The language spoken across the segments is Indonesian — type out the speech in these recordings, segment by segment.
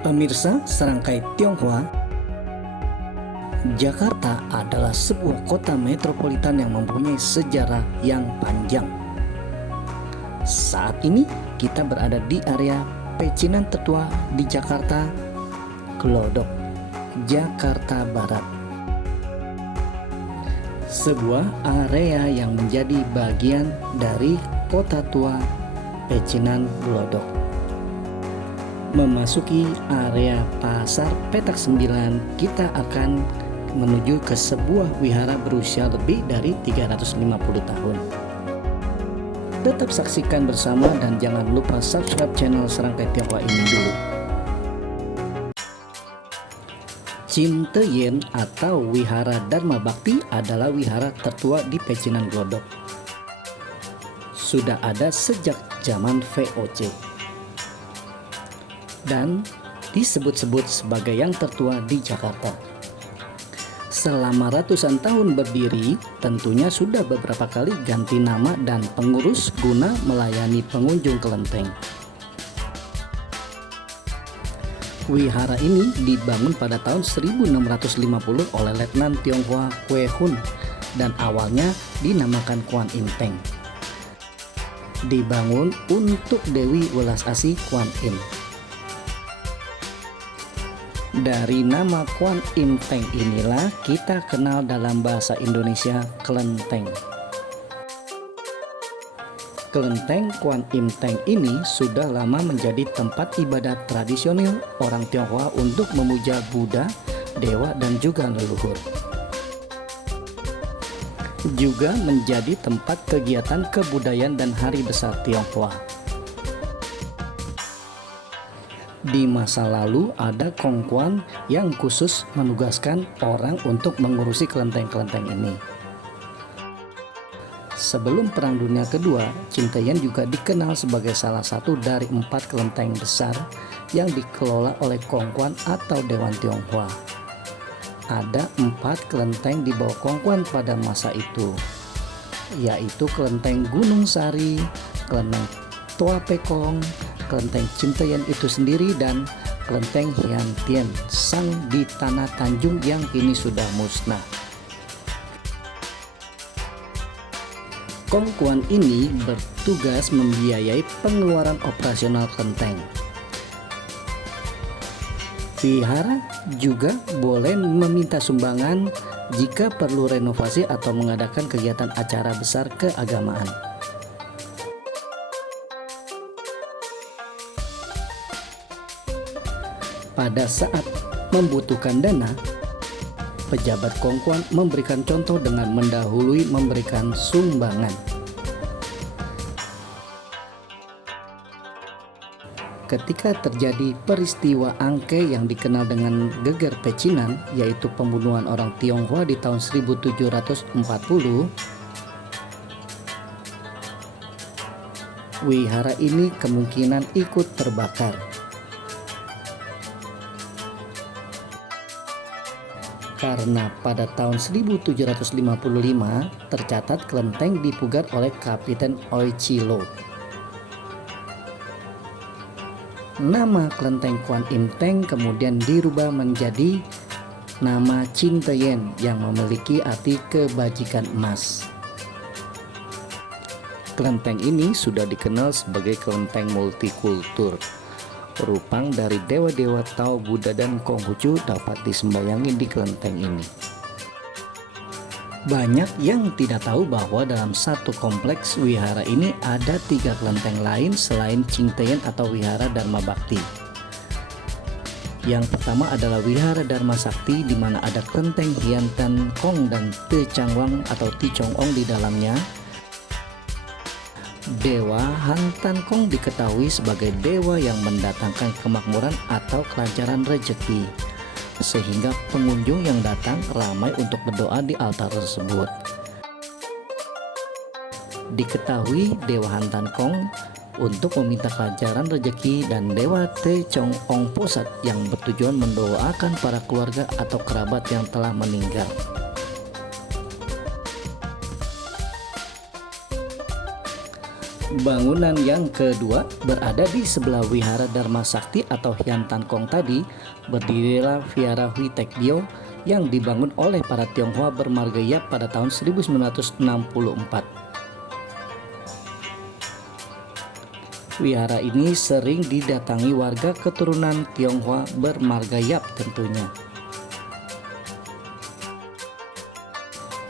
Pemirsa serangkai Tionghoa, Jakarta adalah sebuah kota metropolitan yang mempunyai sejarah yang panjang. Saat ini kita berada di area pecinan tertua di Jakarta, Glodok, Jakarta Barat. Sebuah area yang menjadi bagian dari kota tua pecinan Glodok. Memasuki area Pasar Petak 9, kita akan menuju ke sebuah wihara berusia lebih dari 350 tahun. Tetap saksikan bersama dan jangan lupa subscribe channel Serangkai Tionghoa ini dulu. Cinteyen atau Wihara Dharma Bakti adalah wihara tertua di pecinan Glodok. Sudah ada sejak zaman VOC dan disebut-sebut sebagai yang tertua di Jakarta. Selama ratusan tahun berdiri, tentunya sudah beberapa kali ganti nama dan pengurus guna melayani pengunjung kelenteng. Wihara ini dibangun pada tahun 1650 oleh Letnan Tionghoa Kwe Hun dan awalnya dinamakan Kwan Im Peng. Dibangun untuk Dewi Welas Asih Kwan Im. Dari nama Kwan Im Peng inilah kita kenal dalam bahasa Indonesia kelenteng. Kelenteng Kwan Im Peng ini sudah lama menjadi tempat ibadat tradisional orang Tionghoa untuk memuja Buddha, dewa dan juga leluhur. Juga menjadi tempat kegiatan kebudayaan dan hari besar Tionghoa. Di masa lalu ada Kongkwan yang khusus menugaskan orang untuk mengurusi kelenteng-kelenteng ini. Sebelum Perang Dunia Kedua, Cinteyen juga dikenal sebagai salah satu dari 4 kelenteng besar yang dikelola oleh Kongkwan atau Dewan Tionghoa. Ada 4 kelenteng di bawah Kongkwan pada masa itu, yaitu Kelenteng Gunung Sari, Kelenteng Toa Pekong, Kelenteng Cinteyen itu sendiri, dan Kelenteng Hian Tien Sang di Tanah Tanjung yang kini sudah musnah. Kongkwan ini bertugas membiayai pengeluaran operasional kelenteng. Wihara juga boleh meminta sumbangan jika perlu renovasi atau mengadakan kegiatan acara besar keagamaan. Pada saat membutuhkan dana, pejabat Kongkwan memberikan contoh dengan mendahului memberikan sumbangan. Ketika terjadi peristiwa Angke yang dikenal dengan geger pecinan, yaitu pembunuhan orang Tionghoa di tahun 1740, wihara ini kemungkinan ikut terbakar. Karena pada tahun 1755 tercatat kelenteng dipugar oleh Kapiten Oi Chi Lo. Nama kelenteng Kwan Im Peng kemudian dirubah menjadi nama Cinteyen yang memiliki arti kebajikan emas. Kelenteng ini sudah dikenal sebagai kelenteng multikultur. Rupang dari dewa-dewa Tao, Buddha, dan Konghucu dapat disembayangi di kelenteng ini. Banyak yang tidak tahu bahwa dalam satu kompleks wihara ini ada 3 kelenteng lain selain Cinteyen atau Wihara Dharma Bakti. Yang pertama adalah Wihara Dharma Sakti, di mana ada kelenteng Hian Tan Kong dan Te Changwang atau Ti Chong Ong di dalamnya. Dewa Han Tan Kong diketahui sebagai dewa yang mendatangkan kemakmuran atau kelancaran rezeki, sehingga pengunjung yang datang ramai untuk berdoa di altar tersebut. Diketahui Dewa Han Tan Kong untuk meminta kelancaran rezeki, dan Dewa Te Chong Ong Posat yang bertujuan mendoakan para keluarga atau kerabat yang telah meninggal. Bangunan yang kedua berada di sebelah Wihara Dharma Sakti atau Hian Tan Kong tadi. Berdirilah Vihara Hui Tek Bio yang dibangun oleh para Tionghoa bermarga Yap pada tahun 1964. Wihara ini sering didatangi warga keturunan Tionghoa bermarga Yap tentunya.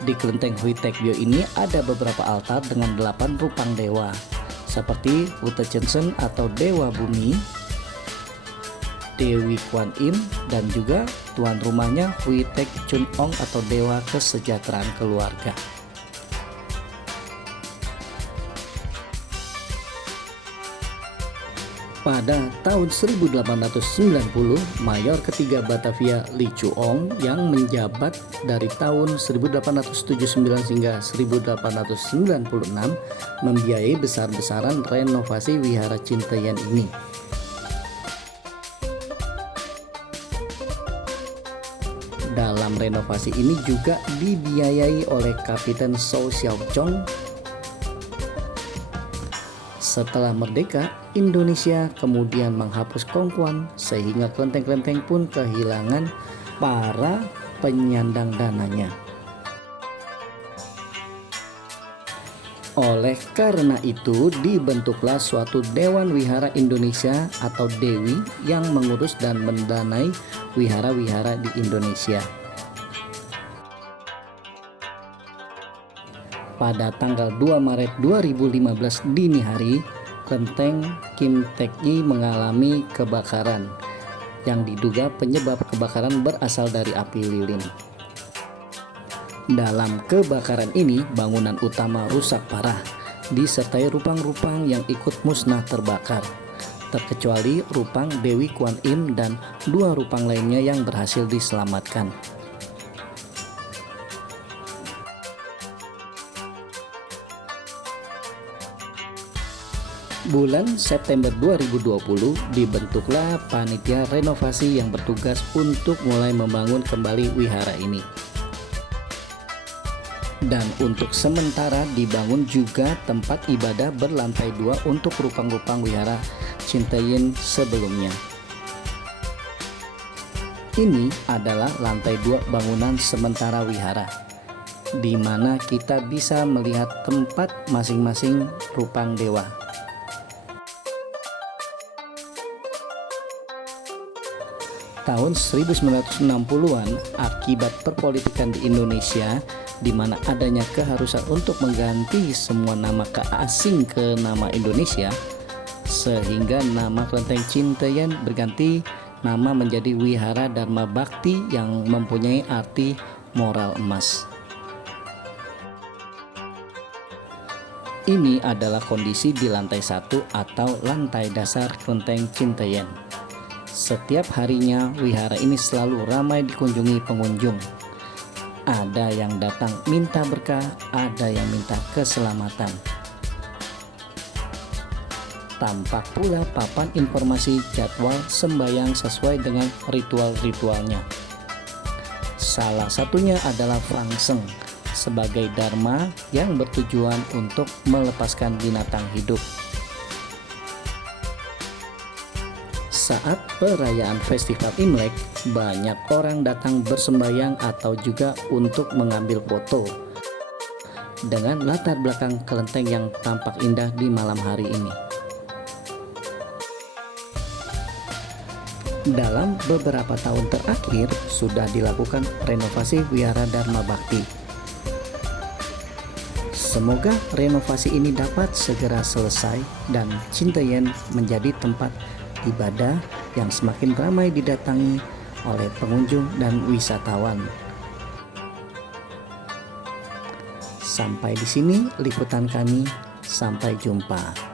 Di kelenteng Hui Tek Bio ini ada beberapa altar dengan 8 rupang dewa, seperti Wu Te Chien Sen atau Dewa Bumi, Dewi Kuan Im, dan juga tuan rumahnya Hui Tek Chun Ong atau Dewa Kesejahteraan Keluarga. Pada tahun 1890, Mayor ketiga Batavia Li Chuong yang menjabat dari tahun 1879 hingga 1896 membiayai besar-besaran renovasi Wihara Cinteyan ini. Dalam renovasi ini juga dibiayai oleh Kapiten Zhou Xiaochong. Setelah merdeka, Indonesia kemudian menghapus Konghuan sehingga kelenteng-kelenteng pun kehilangan para penyandang dananya. Oleh karena itu dibentuklah suatu Dewan Wihara Indonesia atau Dewi yang mengurus dan mendanai wihara-wihara di Indonesia. Pada tanggal 2 Maret 2015 dini hari, kelenteng Kim Tek Yi mengalami kebakaran yang diduga penyebab kebakaran berasal dari api lilin. Dalam kebakaran ini, bangunan utama rusak parah, disertai rupang-rupang yang ikut musnah terbakar, terkecuali rupang Dewi Kuan Im dan 2 rupang lainnya yang berhasil diselamatkan. Bulan September 2020 dibentuklah panitia renovasi yang bertugas untuk mulai membangun kembali wihara ini. Dan untuk sementara dibangun juga tempat ibadah berlantai 2 untuk rupang-rupang wihara Cinteyan sebelumnya. Ini adalah lantai 2 bangunan sementara wihara, di mana kita bisa melihat tempat masing-masing rupang dewa. Tahun 1960-an, akibat perpolitikan di Indonesia, di mana adanya keharusan untuk mengganti semua nama asing ke nama Indonesia, sehingga nama kelenteng Cinteyan berganti nama menjadi Wihara Dharma Bakti yang mempunyai arti moral emas. Ini adalah kondisi di lantai 1 atau lantai dasar kelenteng Cinteyan. Setiap harinya wihara ini selalu ramai dikunjungi pengunjung. Ada yang datang minta berkah, ada yang minta keselamatan. Tampak pula papan informasi jadwal sembahyang sesuai dengan ritual-ritualnya. Salah satunya adalah Frangseng sebagai dharma yang bertujuan untuk melepaskan binatang hidup. Saat perayaan festival Imlek, banyak orang datang bersembahyang atau juga untuk mengambil foto dengan latar belakang kelenteng yang tampak indah di malam hari ini. Dalam beberapa tahun terakhir sudah dilakukan renovasi Wihara Dharma Bakti. Semoga renovasi ini dapat segera selesai dan Cinteyan menjadi tempat ibadah yang semakin ramai didatangi oleh pengunjung dan wisatawan. Sampai di sini liputan kami, sampai jumpa.